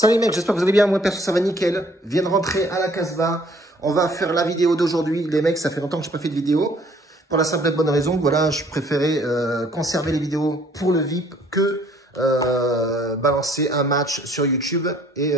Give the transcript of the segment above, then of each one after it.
Salut les mecs, j'espère que vous allez bien. Moi perso ça va nickel. Viens de rentrer à la Casbah. On va faire la vidéo d'aujourd'hui. Les mecs, ça fait longtemps que je n'ai pas fait de vidéo. Pour la simple et bonne raison, voilà, je préférais conserver les vidéos pour le VIP que balancer un match sur YouTube. Et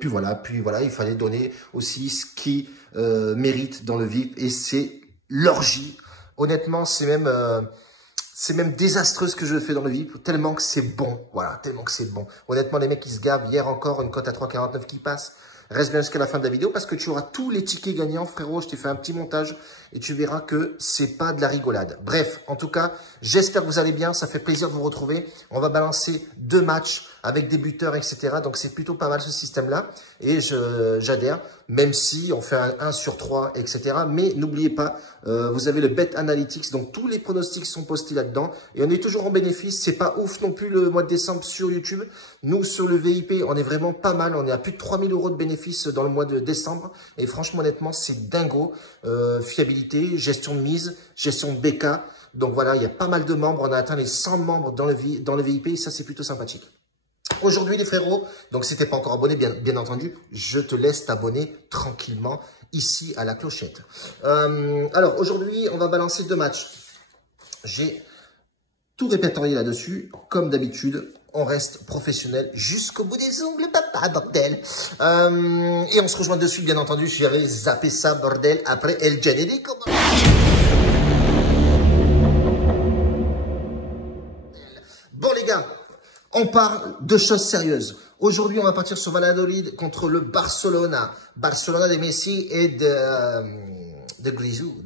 puis voilà, il fallait donner aussi ce qui mérite dans le VIP. Et c'est l'orgie. Honnêtement, c'est même désastreux ce que je fais dans le VIP, tellement que c'est bon. Voilà, tellement que c'est bon. Honnêtement, les mecs, ils se gavent. Hier encore, une cote à 3,49 qui passe. Reste bien jusqu'à la fin de la vidéo parce que tu auras tous les tickets gagnants, frérot. Je t'ai fait un petit montage et tu verras que c'est pas de la rigolade. Bref, en tout cas, j'espère que vous allez bien. Ça fait plaisir de vous retrouver. On va balancer 2 matchs avec des buteurs, etc. Donc, c'est plutôt pas mal ce système-là. Et j'adhère, même si on fait un 1 sur 3, etc. Mais n'oubliez pas, vous avez le Bet Analytics. Donc, tous les pronostics sont postés là-dedans. Et on est toujours en bénéfice. C'est pas ouf non plus le mois de décembre sur YouTube. Nous, sur le VIP, on est vraiment pas mal. On est à plus de 3000 € de bénéfices dans le mois de décembre. Et franchement, honnêtement, c'est dingo. Fiabilité, gestion de mise, gestion de BK. Donc voilà, il y a pas mal de membres. On a atteint les 100 membres dans le VIP. Et ça, c'est plutôt sympathique. Aujourd'hui, les frérots, donc si tu n'es pas encore abonné, bien entendu, je te laisse t'abonner tranquillement ici à la clochette. Alors, aujourd'hui, on va balancer 2 matchs. J'ai tout répertorié là-dessus. Comme d'habitude, on reste professionnel jusqu'au bout des ongles, papa, bordel. Et on se rejoint dessus, bien entendu. J'avais zappé ça, bordel, après El Generico. Bon, les gars. On parle de choses sérieuses. Aujourd'hui, on va partir sur Valladolid contre le Barcelona. Barcelona de Messi et de Grisou.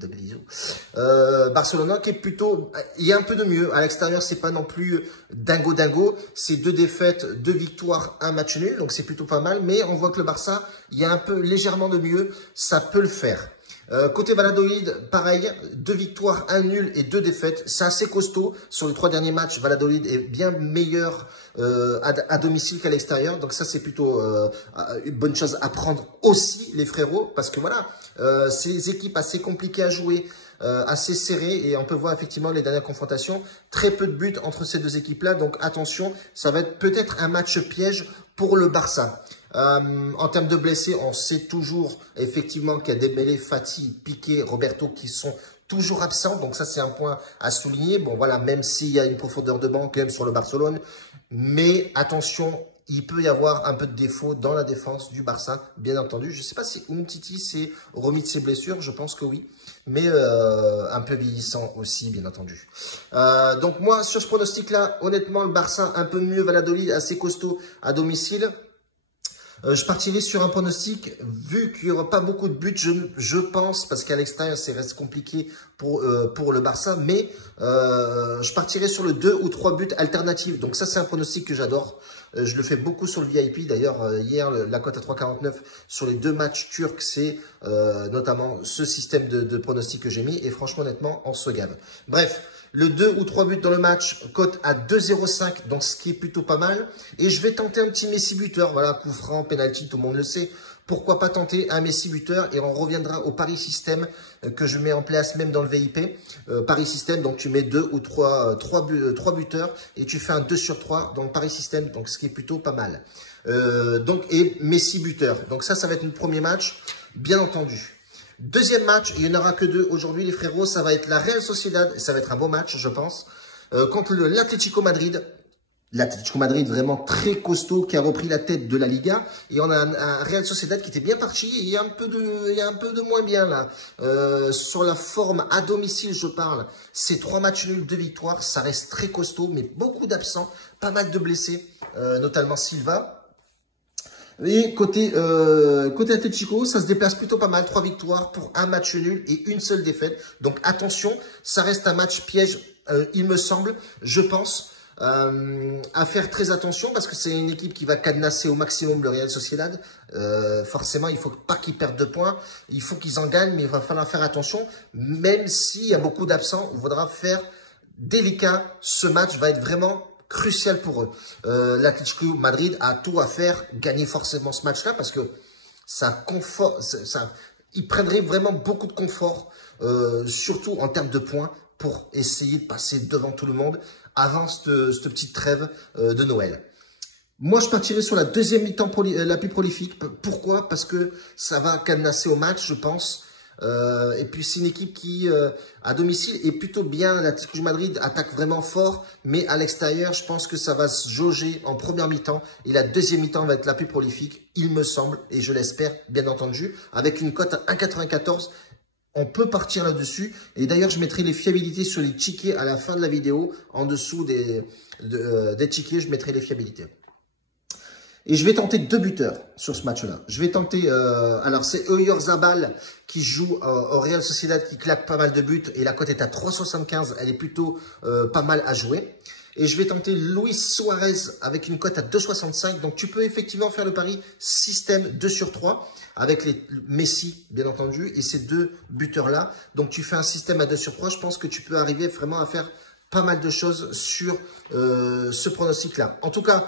Barcelona qui est plutôt... Il y a un peu de mieux. À l'extérieur, c'est pas non plus dingo. C'est 2 défaites, 2 victoires, 1 match nul. Donc, c'est plutôt pas mal. Mais on voit que le Barça, il y a un peu légèrement de mieux. Ça peut le faire. Côté Valladolid, pareil, 2 victoires, 1 nul et 2 défaites. C'est assez costaud. Sur les 3 derniers matchs, Valladolid est bien meilleur à domicile qu'à l'extérieur. Donc ça, c'est plutôt une bonne chose à prendre aussi, les frérots. Parce que voilà, c'est des équipes assez compliquées à jouer, assez serrées. Et on peut voir effectivement les dernières confrontations. Très peu de buts entre ces 2 équipes-là. Donc attention, ça va être peut-être un match piège pour le Barça. En termes de blessés, on sait toujours effectivement qu'il y a Dembélé, Fati, Piqué, Roberto qui sont toujours absents. Donc ça, c'est un point à souligner. Bon, voilà, même s'il y a une profondeur de banc quand même sur le Barcelone. Mais attention, il peut y avoir un peu de défaut dans la défense du Barça, bien entendu. Je ne sais pas si Umtiti s'est remis de ses blessures. Je pense que oui. Mais un peu vieillissant aussi, bien entendu. Donc moi, sur ce pronostic-là, honnêtement, le Barça un peu mieux, Valladolid assez costaud à domicile. Je partirai sur un pronostic, vu qu'il n'y aura pas beaucoup de buts, je pense, parce qu'à l'extérieur, ça reste compliqué pour le Barça, mais je partirai sur le 2 ou 3 buts alternatifs. Donc ça, c'est un pronostic que j'adore. Je le fais beaucoup sur le VIP. D'ailleurs, hier, la cote à 3,49 sur les 2 matchs turcs, c'est notamment ce système de pronostic que j'ai mis. Et franchement, honnêtement, on se gave. Bref. Le 2 ou 3 buts dans le match, cote à 2,05, donc ce qui est plutôt pas mal. Et je vais tenter un petit Messi buteur, voilà, coup franc, penalty, tout le monde le sait. Pourquoi pas tenter un Messi buteur et on reviendra au Paris System que je mets en place même dans le VIP. Paris System, donc tu mets 2 ou 3 buteurs et tu fais un 2 sur 3 dans le Paris System, donc ce qui est plutôt pas mal. Et Messi buteur. Donc ça va être le premier match, bien entendu. Deuxième match, il n'y en aura que 2 aujourd'hui les frérots, ça va être la Real Sociedad, et ça va être un beau match je pense, contre l'Atlético Madrid. L'Atlético Madrid vraiment très costaud qui a repris la tête de la Liga. Et on a un Real Sociedad qui était bien parti et il y a un peu de moins bien là. Sur la forme à domicile je parle, c'est 3 matchs nuls, 2 victoires, ça reste très costaud mais beaucoup d'absents, pas mal de blessés, notamment Silva. Et côté Atlético, ça se déplace plutôt pas mal. 3 victoires pour 1 match nul et 1 seule défaite. Donc attention, ça reste un match piège, il me semble, je pense. À faire très attention parce que c'est une équipe qui va cadenasser au maximum le Real Sociedad. Forcément, il ne faut pas qu'ils perdent de points. Il faut qu'ils en gagnent, mais il va falloir faire attention. Même s'il y a beaucoup d'absents, il faudra faire délicat. Ce match va être vraiment crucial pour eux. L'Atlético Madrid a tout à faire, gagner forcément ce match-là parce que ils prendraient vraiment beaucoup de confort, surtout en termes de points, pour essayer de passer devant tout le monde avant cette petite trêve de Noël. Moi, je partirais sur la deuxième mi-temps la plus prolifique. Pourquoi? Parce que ça va cadenasser au match, je pense. Et puis, c'est une équipe qui, à domicile, est plutôt bien. L'Atlético de Madrid attaque vraiment fort. Mais à l'extérieur, je pense que ça va se jauger en première mi-temps. Et la deuxième mi-temps va être la plus prolifique, il me semble. Et je l'espère, bien entendu. Avec une cote à 1,94. On peut partir là-dessus. Et d'ailleurs, je mettrai les fiabilités sur les tickets à la fin de la vidéo. En dessous des tickets, je mettrai les fiabilités. Et je vais tenter 2 buteurs sur ce match-là. Je vais tenter, alors c'est Oyarzabal qui joue au Real Sociedad, qui claque pas mal de buts. Et la cote est à 3,75. Elle est plutôt pas mal à jouer. Et je vais tenter Luis Suarez avec une cote à 2,65. Donc tu peux effectivement faire le pari système 2 sur 3 avec les Messi, bien entendu, et ces 2 buteurs-là. Donc tu fais un système à 2 sur 3. Je pense que tu peux arriver vraiment à faire pas mal de choses sur ce pronostic-là. En tout cas,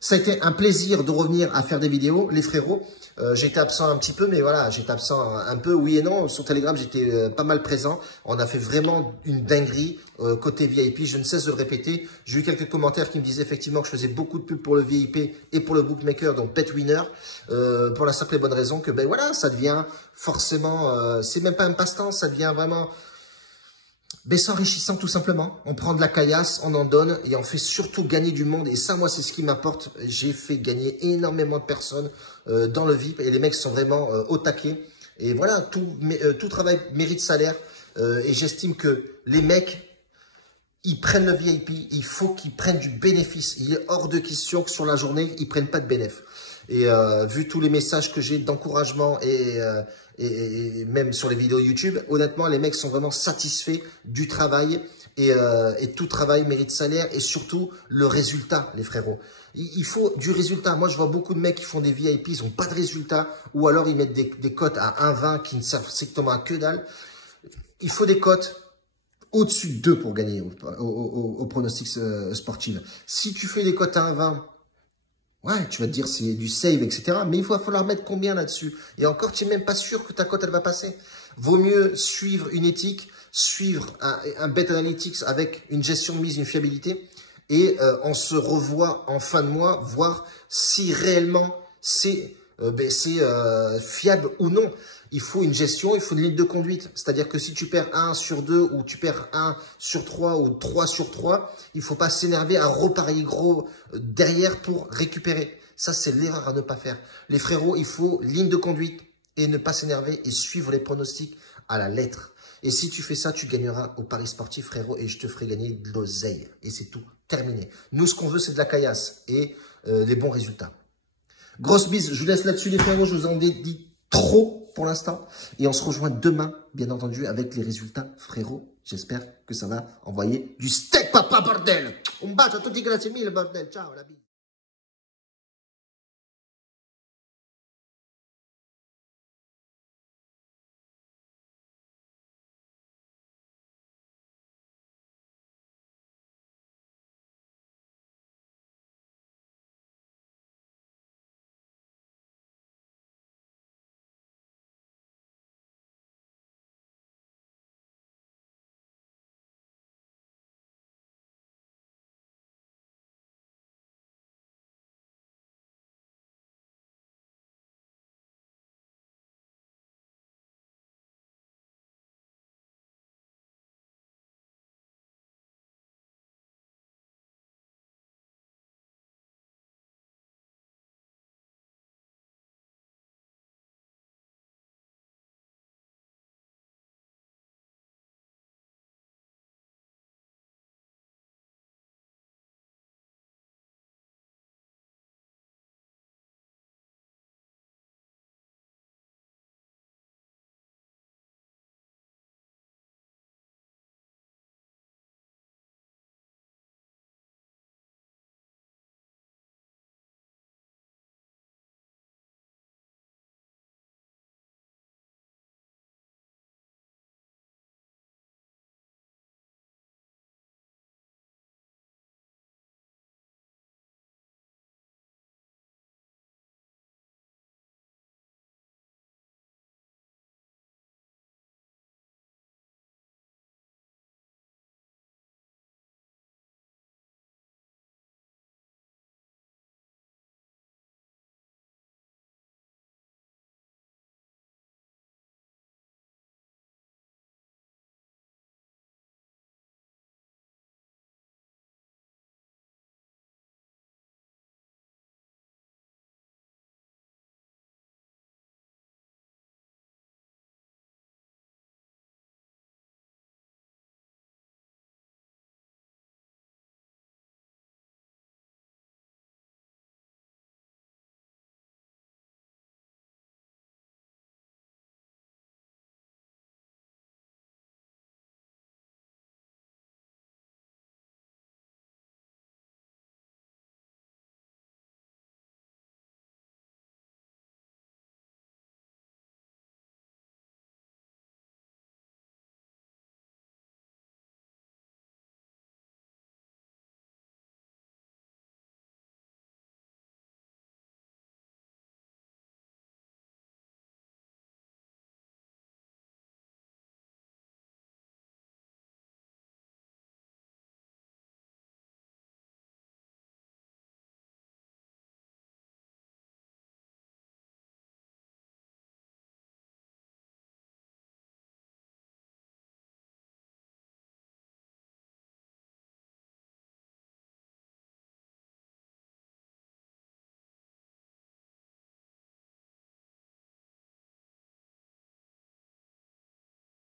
ça a été un plaisir de revenir à faire des vidéos, les frérots. J'étais absent un petit peu, mais voilà, j'étais absent un peu, oui et non. Sur Telegram, j'étais pas mal présent. On a fait vraiment une dinguerie côté VIP. Je ne cesse de le répéter. J'ai eu quelques commentaires qui me disaient effectivement que je faisais beaucoup de pubs pour le VIP et pour le bookmaker, donc Bet Winner, pour la simple et bonne raison que, ben voilà, ça devient forcément, c'est même pas un passe-temps, ça devient vraiment... c'est enrichissant tout simplement. On prend de la caillasse, on en donne et on fait surtout gagner du monde. Et ça, moi, c'est ce qui m'apporte. J'ai fait gagner énormément de personnes dans le VIP et les mecs sont vraiment au taquet. Et voilà, tout travail mérite salaire. Et j'estime que les mecs, ils prennent le VIP. Il faut qu'ils prennent du bénéfice. Il est hors de question que sur la journée, ils prennent pas de bénéfice. Et vu tous les messages que j'ai d'encouragement et même sur les vidéos YouTube, honnêtement, les mecs sont vraiment satisfaits du travail et tout travail mérite salaire et surtout le résultat, les frérots. Il faut du résultat. Moi, je vois beaucoup de mecs qui font des VIP, ils n'ont pas de résultat ou alors ils mettent des cotes à 1,20 qui ne servent strictement à que dalle. Il faut des cotes au-dessus de 2 pour gagner au pronostic sportif. Si tu fais des cotes à 1,20, ouais, tu vas te dire c'est du save, etc. Mais il va falloir mettre combien là-dessus? Et encore, tu n'es même pas sûr que ta cote, elle va passer. Vaut mieux suivre une éthique, suivre un bet analytics avec une gestion de mise, une fiabilité. Et on se revoit en fin de mois, voir si réellement c'est fiable ou non. Il faut une gestion, il faut une ligne de conduite. C'est-à-dire que si tu perds 1 sur 2 ou tu perds 1 sur 3 ou 3 sur 3, il ne faut pas s'énerver à reparier gros derrière pour récupérer. Ça, c'est l'erreur à ne pas faire. Les frérots, il faut ligne de conduite et ne pas s'énerver et suivre les pronostics à la lettre. Et si tu fais ça, tu gagneras au pari sportif, frérot, et je te ferai gagner de l'oseille. Et c'est tout, terminé. Nous, ce qu'on veut, c'est de la caillasse et des bons résultats. Grosse bise, je vous laisse là-dessus, les frérots. Je vous en ai dit trop pour l'instant. Et on se rejoint demain, bien entendu, avec les résultats, frérot. J'espère que ça va envoyer du steak, papa, bordel. Un bacio a tutti, grazie mille, bordel. Ciao, la bise.